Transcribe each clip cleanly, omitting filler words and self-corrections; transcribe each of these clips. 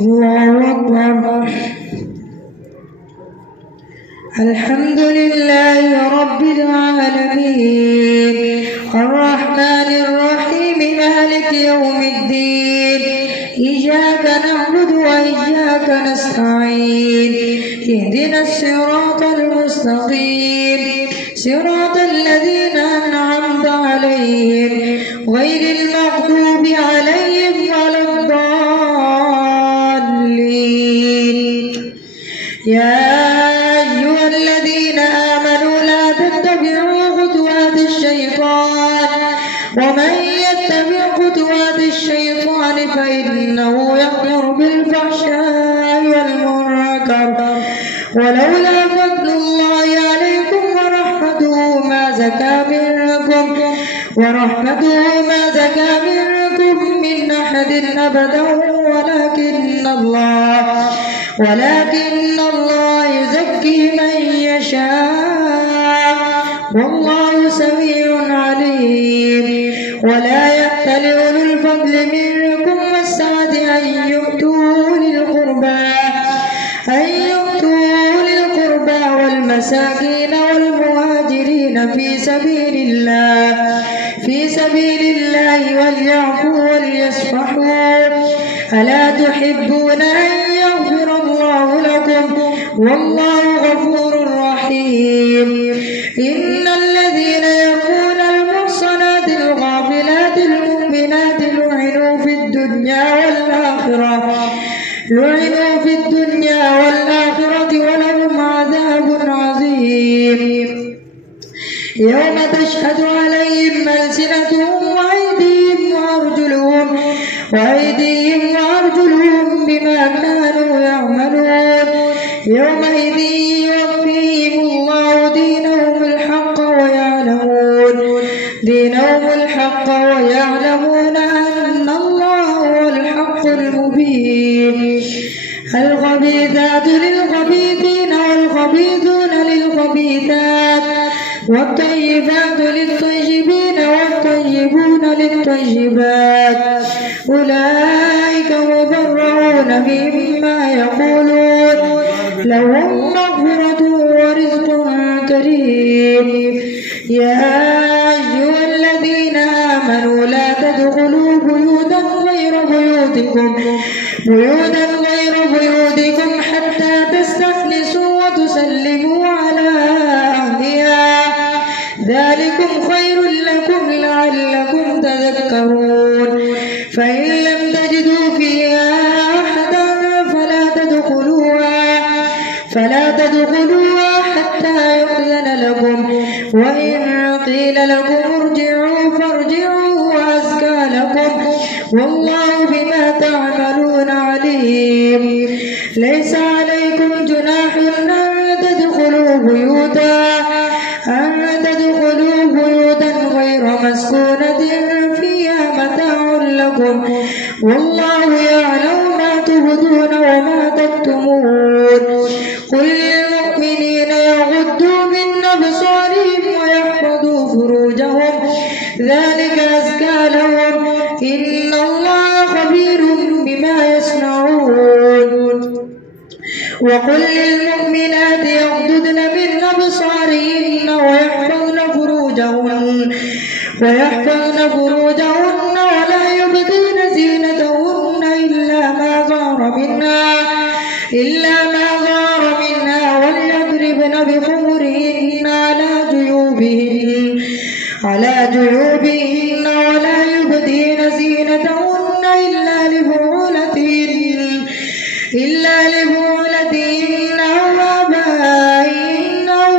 الله أكبر. الحمد لله رب العالمين الرحمن الرحيم مالك يوم الدين إياك نعبد وإياك نستعين اهدنا الصراط المستقيم صراط الذين أنعمت عليهم غير المغضوب عليهم ولا الضالين. يا أيها الذين آمنوا لا تتبعوا خطوات الشيطان ومن يتبع خطوات الشيطان فإنه يأمر بالفحشاء والمنكر ولولا فضل الله عليكم ورحمته ما زكى منكم من أحد أبدا ولكن الله يزكي من يشاء والله سميع عليم. ولا يأتل أولو الفضل منكم والسعة أن يؤتوا للقربى والمساكين والمهاجرين في سبيل الله وليعفوا وليصفحوا ألا تحبون أن يغفر الله لكم والله غفور رحيم. إن الذين يرمون المحصنات الغافلات المؤمنات لعنوا في الدنيا والآخرة ولهم عذاب عظيم. يوم تشهد عليهم ألسنتهم وأيديهم وأرجلهم بما كانوا يعملون. يومئذ يوفيهم الله دينهم الحق ويعلمون أن الله هو الحق المبين. الخبيثات للخبيثين والخبيثون للخبيثات والطيبات للطيبين والطيبون للطيبات أولئك مبرؤون مما يقولون لهم مغفرة ورزق كريم. يا أيها الذين آمنوا لا تدخلوا بيوتا غير بيوتكم حتى تستأنسوا وتسلموا على أهلها ذلكم خير لكم لعلكم تذكرون. فإن لم تجدوا فيها أحدا فلا تدخلوها حتى يؤذن لكم وإن قيل لكم ارجعوا فارجعوا وأزكى لكم والله بما تعملون عليم. ليس عليكم جناح أن تدخلوا بيوتا غير مسكونة فيها متاع لكم والله يعلم ما تبدون وما تكتمون. قل للمؤمنين يغضوا من أبصارهم ويحفظوا فروجهم ذلك أزكى لهم إن الله خبير بما يصنعون. وقل للمؤمنات يغضضن من أبصارهن ويحفظن فروجهن ولا يبدين زينتهن إلا ما ظهر منها وليضربن بخمرهن على جيوبهن ولا يبدين زينتهن إلا لبعولتهن أو آبائهن أو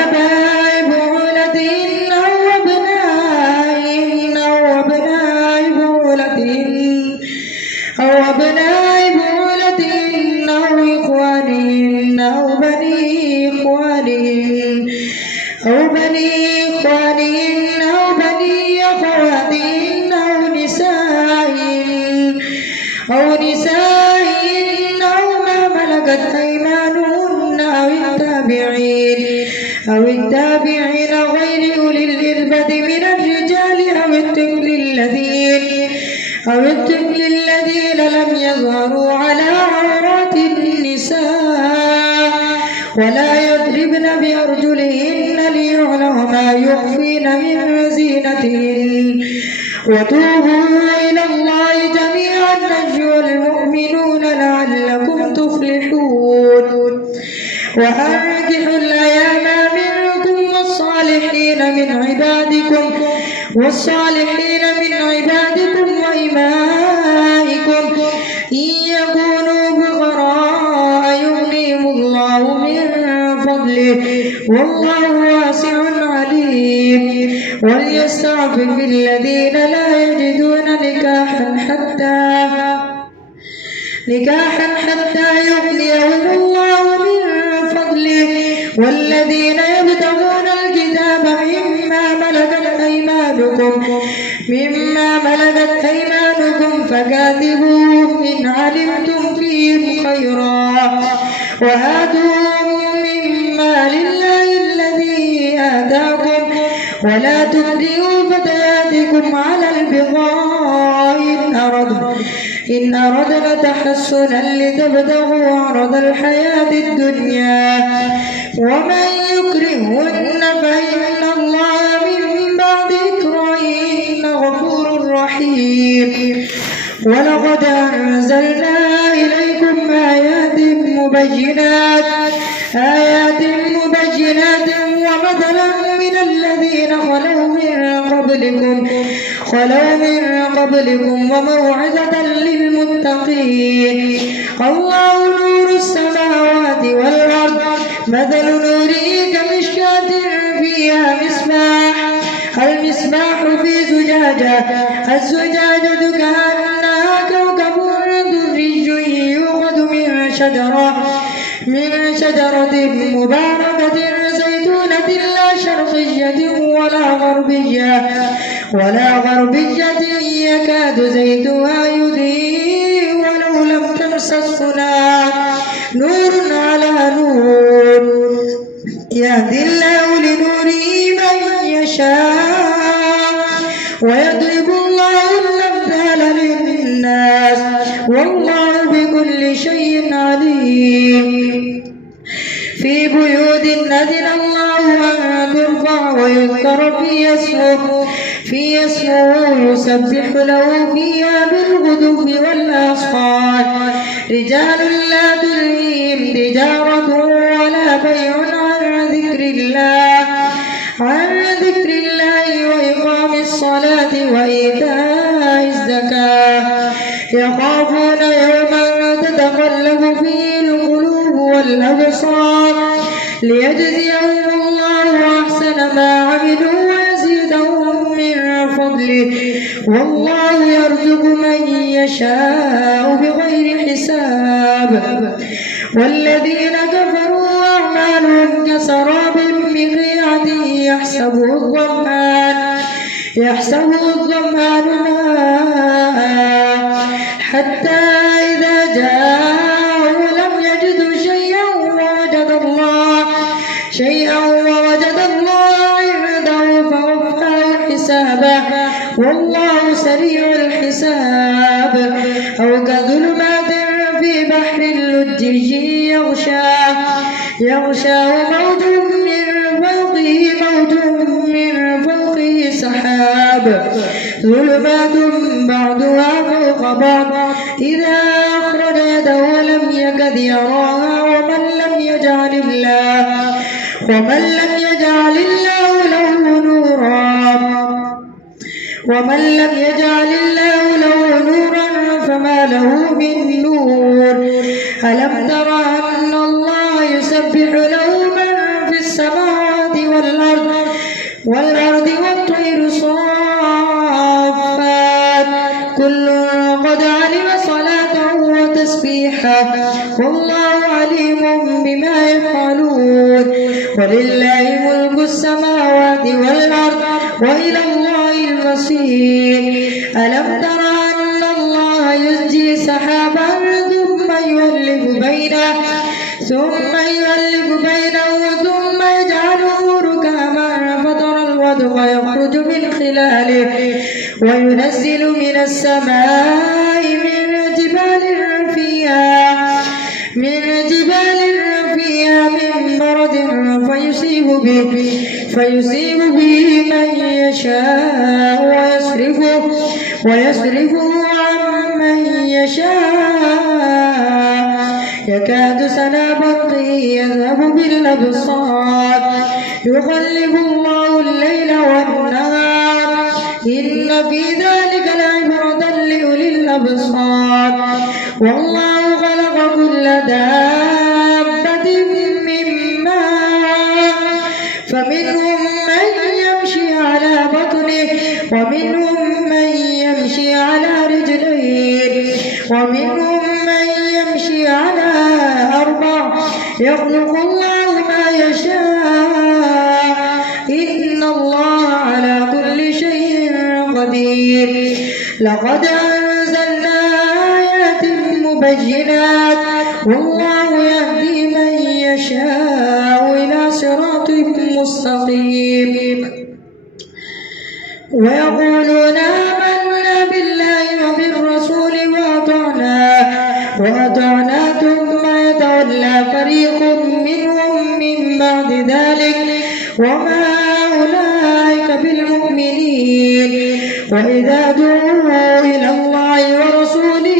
آباء بعولتهن أو أبنائهن أو أبناء بعولتهن أو إخوانهن أو بني إخوانهن أو بني أخواتهن أو نسائهن أو ما ملكت أيمانهن أو التابعين غير أولي الإربة من الرجال أو الطفل الذين لم يظهروا على عورات النساء ولا يضربن بأرجلهن ليعلم ما يخفين من زينتهن وتوبوا إلى الله جميعا أيها المؤمنون لعلكم تفلحون وأنكحوا الأيام منكم والصالحين من عبادكم وإمائكم إن يكونوا فقراء يغنيهم الله من فضله والله واسع عليم وليستعفف الذين لا يجدون نكاحا حتى يغنيهم الله من فضله والذين يبتغون الكتاب مما ملكت أيمانكم فكاتبوهم إن علمتم فيهم خيرا وآتوهم مما لله الذي آتاكم ولا تكرهوا فتياتكم على البغاء إن أردنا تحسنا لتبتغوا عرض الحياة الدنيا ومن يكرهن فإن الله من بعد إكراههن غفور رحيم ولقد أنزلنا إليكم آيات مبينات ومثلا من الذين خلوا من قبلكم وموعظة للمتقين الله نور السماوات والأرض مثل نوره كمشكاة فيها المصباح في الزجاجة كأنها كوكب دري يوقد من شجرة مباركة زيتونة لا شرقية ولا غربية يكاد زيتها يضيء ولو لم تمسسه نور على نور يهدي الله لنوره من يشاء ويضرب الله الأمثال للناس والله بكل شيء عليم في بيوت أذن الله أن ترفع ويذكر في اسمه يسبح له فيها بالغدو والآصال رجال لا تلهيهم تجارة ولا بيع عن ذكر الله وإقام الصلاة وإيتاء الزكاة يخافون يوما تتقلب فيه القلوب والأبصار ليجزيهم الله أحسن ما عملوا ويزيدهم من فضله والله يرزق من يشاء بغير حساب والذين كفروا أعمالهم كسراب بقيعة يحسبه الظمآن ماء حتى إذا جاءه لم يجدوا شيئا ووجد الله عنده فوفاه حسابه والله سريع الحساب أو كظلمات في بحر لجي يغشاه موج من فوقه سحاب ظلمات بعضها فوق بعض إذا أخرج يده لم يكد يراها ومن لم يجعل الله له نورا فما له من نور ألم تر أن الله يسبح له من في السماوات والأرض والطير صافات كل قد علم صلاته وتسبيحه والله عليم بما يفعلون ولله ملك السماوات والأرض وإلى الله المصير ألم تر أن الله يزجي سحابا ثم يؤلف بينه ثم يجعله ركاما فترى فيخرج من خلاله وينزل من السماء من جبال فيها من برد فيصيب به من يشاء ويصرفه عن من يشاء يكاد سنا برقه يذهب بالأبصار يقلب الله الليل والنهار إن في ذلك لعبرة لأولي الأبصار والله خلق كل دابة من ماء فمنهم من يمشي على بطنه ومنهم من يمشي على رجلين ومنهم من يمشي على أربع يخلق الله ما يشاء إن الله على كل شيء قدير لقد أنزلنا آيات مبينات والله يهدي من يشاء إلى صراط مستقيم ويقولون آمنا بالله وبالرسول وأطعنا ثم يتولى فريق منهم من بعد ذلك وما أولئك بالمؤمنين وإذا دعوا إلى الله ورسوله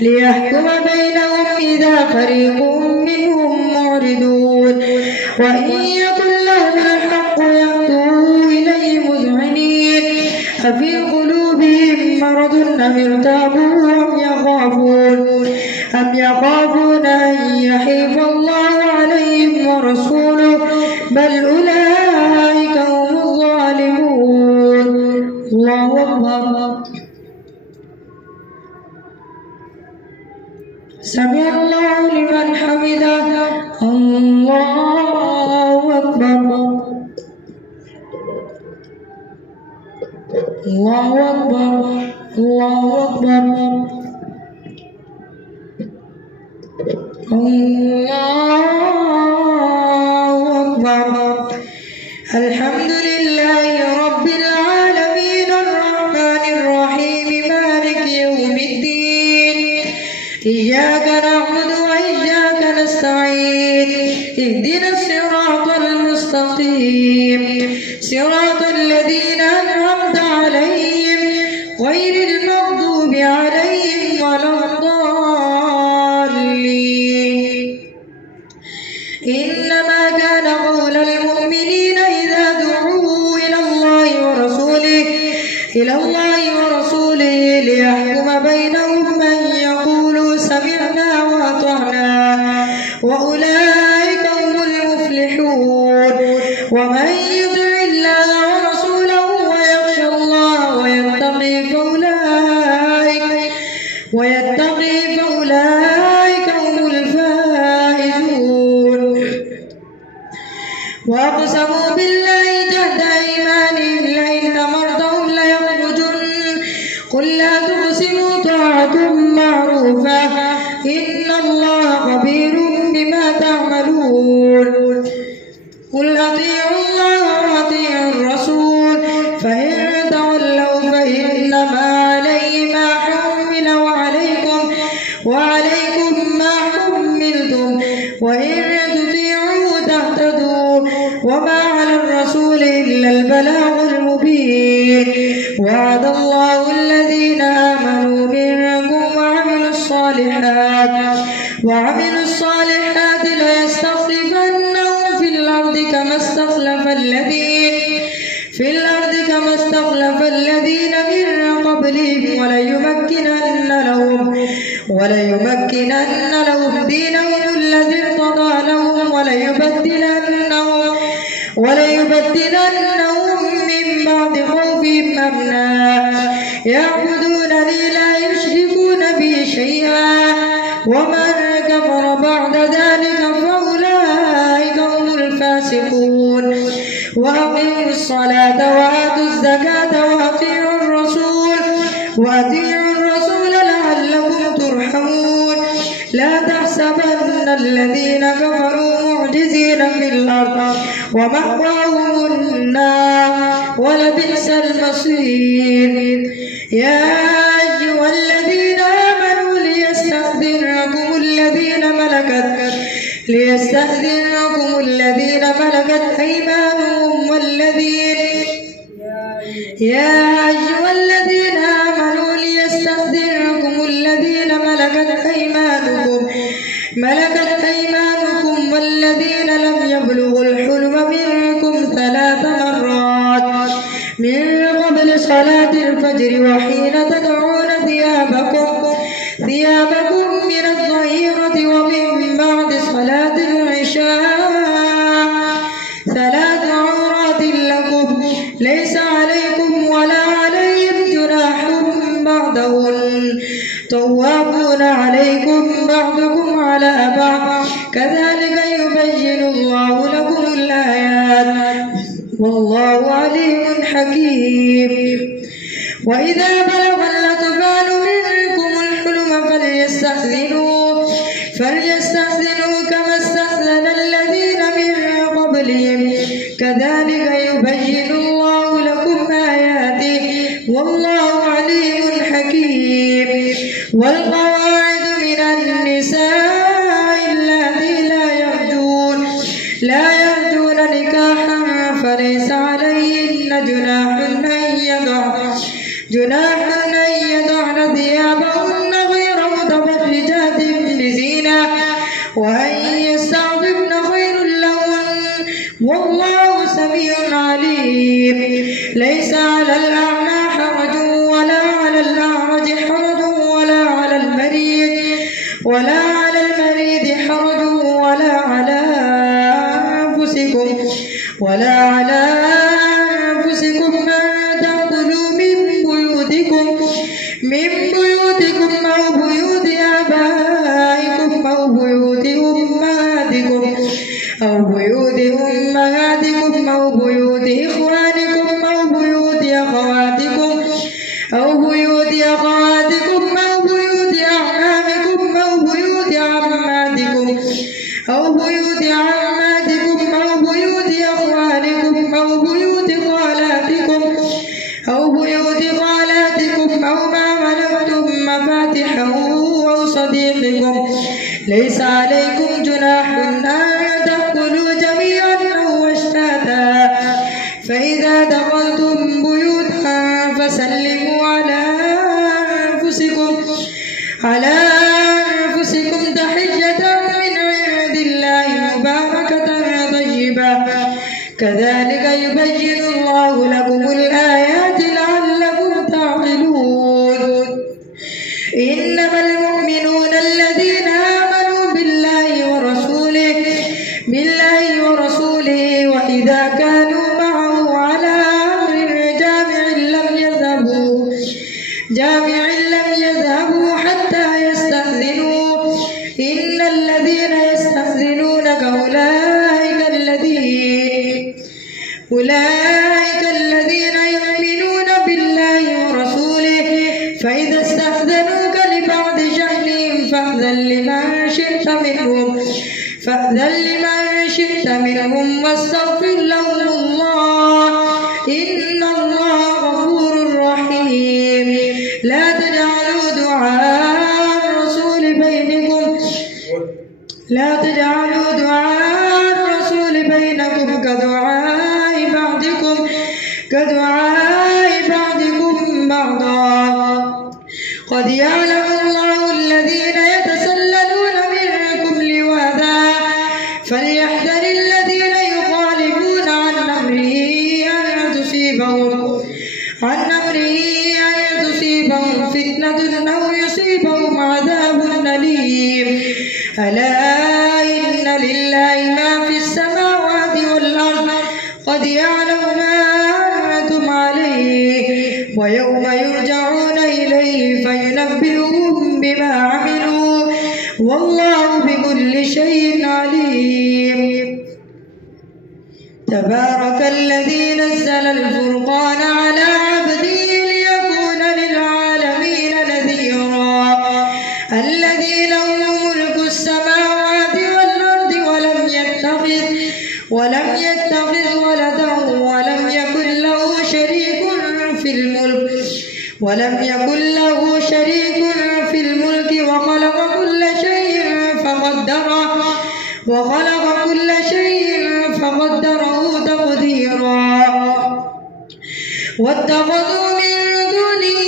ليحكم بينهم إذا فريق منهم معرضون وإن يكن لهم الحق يأتوا إليه مذعنين أفي قلوبهم مرض أم ارتابوا أم يخافون أن يحيف الله عليهم ورسوله بل أولئك هم الظالمون الله أكبر سمع الله لمن حمده الله أكبر الله أكبر الله أكبر الله أكبر الحمد لله رب العالمين الرحمن الرحيم مالك يوم الدين إياك نعبد وإياك نستعين اهدنا الصراط المستقيم صراط الذين أنعمت عليهم غير المغضوب عليهم ولا الضالين إنما كان قول المؤمنين إذا دعوا إلى الله ورسوله ليحكم بينهم أن يقولوا سمعنا وأطعنا وأولئك هم المفلحون ومن يطع الله ورسوله ويخشى الله ويتقي فأولئك هم الفائزون وأقسموا بالله جهد أيمانهم لئن أمرتهم ليخرجن قل لا تقسموا طاعة معروفة إن الله خبير بما تعملون قل أطيعوا الله وأطيعوا الرسول فإن تولوا فإنما عليه ما حمل وعليكم ما حملتم وإن تطيعوا تهتدوا وما على الرسول إلا البلاغ المبين وعد الله الذين آمنوا منكم وعملوا الصالحات ليستخلفنهم في الأرض كما استخلف الذين من قبلهم وليمكنن لهم دينهم الذي ارتضى لهم وليبدلنهم من بعد خوفهم أمنا يعبدونني لا يشركون بي شيئا ومن كفر بعد ذلك فأولئك هم الفاسقون وأقيموا الصلاة وآتوا الزكاة وأطيعوا الرسول لعلكم ترحمون لا تحسبن الذين كفروا معجزين في الأرض ومأواهم النار ولبئس المصير. يا أيها الذين آمنوا ليستأذنكم الذين ملكت أيمانكم والذين لم يبلغوا الحلم منكم 3 مرات من قبل صلاة الفجر وحين تدعون ثيابكم من الظهيرة ومن بعد صلاة العشاء 3 عورات لكم ليس عليكم ولا عليهم جناح بعدهن طوافون عليكم بعضكم على بعض كذلك يبين الله لكم الآيات والله عليم حكيم. وإذا بلغ الأطفال منكم الحلم فليستأذنوا كما استأذن الذين من قبلهم كذلك يبين الله لكم آياته والله عليم حكيم. والقواعد من النساء اللاتي لا يرجون نكاحا فليس عليهن جناح أن يضعن ثيابهن غير متبرجات بزينة وأن يستعففن خير لهن والله سميع عليم. ليس على الأعمى حرج ولا على الأعرج حرج ولا على المريض حرج ولا على أنفسكم أن تأكلوا من بيوتكم أو بيوت آبائكم أو بيوت أمهاتكم أو بيوت إخوانكم أو بيوت أخواتكم أو بيوت أعمامكم أو بيوت عماتكم أو بيوت أخوالكم أو بيوت خالاتكم أو ما ملكتم مفاتحه أو صديقكم ليس عليكم جناح أن تأكلوا جميعا أو أشتاتا فإذا دخلتم بيوتا فسلموا على أنفسكم تحية من عند الله مباركة طيبة كذلك يبين الله لكم الآيات لعلكم تعقلون. إنما المؤمنون الذين آمنوا بالله ورسوله وإذا كانوا معه على أمر جامع لم يذهبوا حتى يستأذنوه إن الذين يستأذنونك أولئك الذين يؤمنون بالله ورسوله فإذا استأذنوك لبعض شأنهم فأذن لمن شئت منهم واستغفر لهم الله إن الله غفور رحيم. لا تجعلوا دعاء الرسول بينكم كدعاء بعضكم بعضا قد يعلم الله الذين يتسللون منكم لواذا فليحذر الذين يخالفون عن أمره أن تصيبهم فتنة أو يصيبهم عذاب أليم. ألا إن لله ما في السماوات والأرض قد يعلم ما أنتم عليه ويوم يرجعون إليه فينبئهم بما عملوا والله بكل شيء عليم. تبارك الذي نزل الفرقان على عبده ليكون للعالمين نذيرا. الذي له ملك في الملك ولم يكن له شريك في الملك وخلق كل شيء فقدره تقديرا واتخذوا من دونه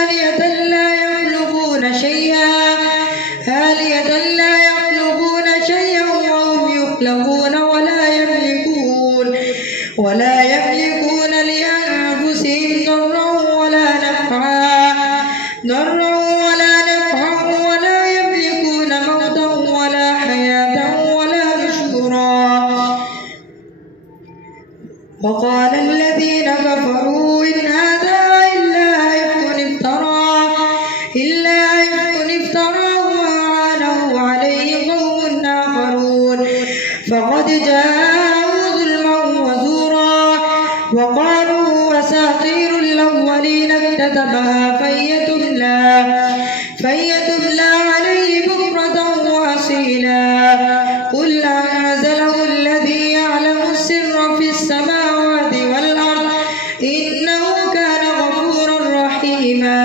آلهة لا يخلقون شيئا وهم يخلقون ولا يملكون لأنفسهم ضرا ولا نفعا ولا يملكون موتا ولا حياة ولا نشورا. وقال الذين كفروا إن هذا إلا إفك افتراه وأعانه عليه قوم آخرون فقد جاءوا ظلما وزورا وقالوا أساطير الأولين اكتتبها فيتملى عليه بكرة وأصيلا قل أنزله الذي يعلم السر في السماوات والأرض إنه كان غفورا رحيما.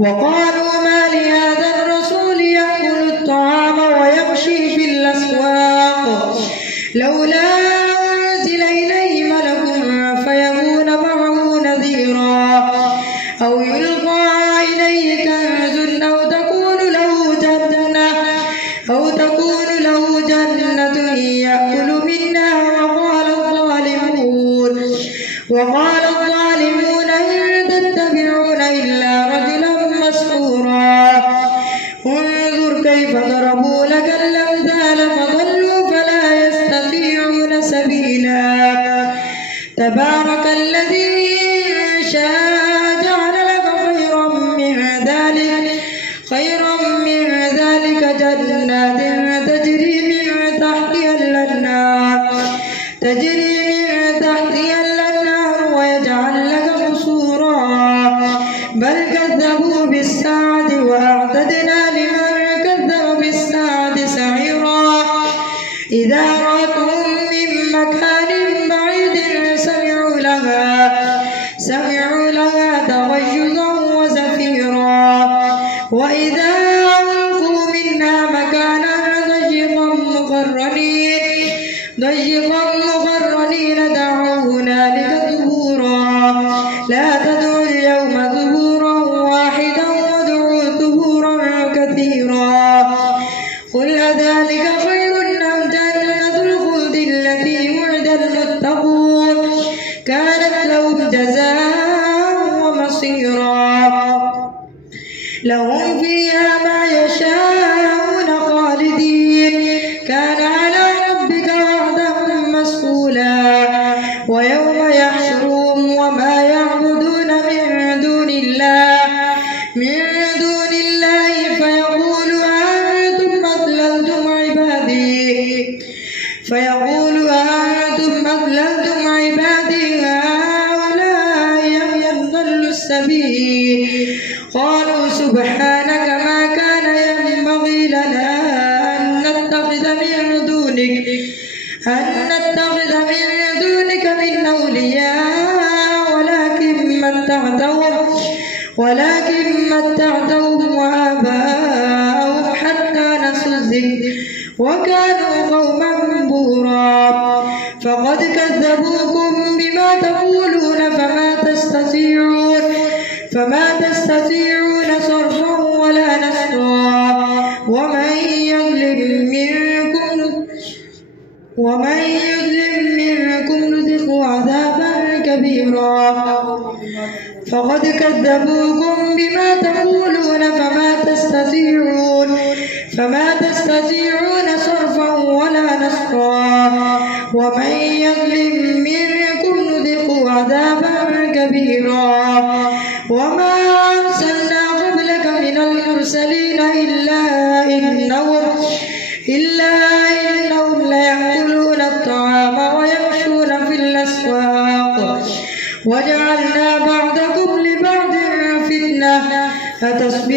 وقالوا ما لهذا الرسول يأكل الطعام ويمشي في الأسواق لولا أنزل إليه ملك فيكون معه نذيرا أو يلقى إليه كنز أو تكون له جنة يأكل منها وقال الظالمون إن تتبعون إلا رجلا مسحورا. انظر كيف ضربوا لك الأمثال فضلوا فلا يستطيعون سبيلا. تبارك الذي إن شاء جعل لك خيرا من ذلك جنات تجري من تحتها الأنهار ويجعل لك قصورا بل كذبوا بالساعة وأعتدنا لمن كذب بالساعة سعيرا. إذا رأتهم من مكان بعيد سمعوا لها تغيظا وزفيرا وإذا ألقوا منها مكانا ضيقا مقرنين دعوا هنالك ثبورا لا تدعوا اليوم ثبورا واحدا وادعوا ثبورا كثيرا. قل أذلك خير أم جنة الخلد التي وعد المتقون كانت لهم جزاء ومصيرا. لهم فيها ما يشاءون خالدين كان على ربك وعدا مسئولا. ويوم يحشرهم وما يعبدون من دون الله فيقول أنتم أضللتم عبادي هؤلاء أم يضلوا السبيل قالوا سبحانك ما كان ينبغي لنا أن نتخذ من دونك من أولياء ولكن متعتهم وآباءهم حتى نسوا الذكر وكانوا قوما بورا. فقد كذبوكم بما تقولون فما تستطيعون صرفا ولا نصرا. ومن يظلم منكم نذقه عذابا كبيرا. فقد كذبوكم بما تقولون فما تستطيعون صرفا ولا نصرا. ومن يظلم منكم نذقه عذابا كبيرا. وما أرسلنا قبلك من المرسلين إلا إنهم ليأكلون الطعام ويمشون في الأسواق وجعلنا بعضكم لبعض فتنة أتصبرون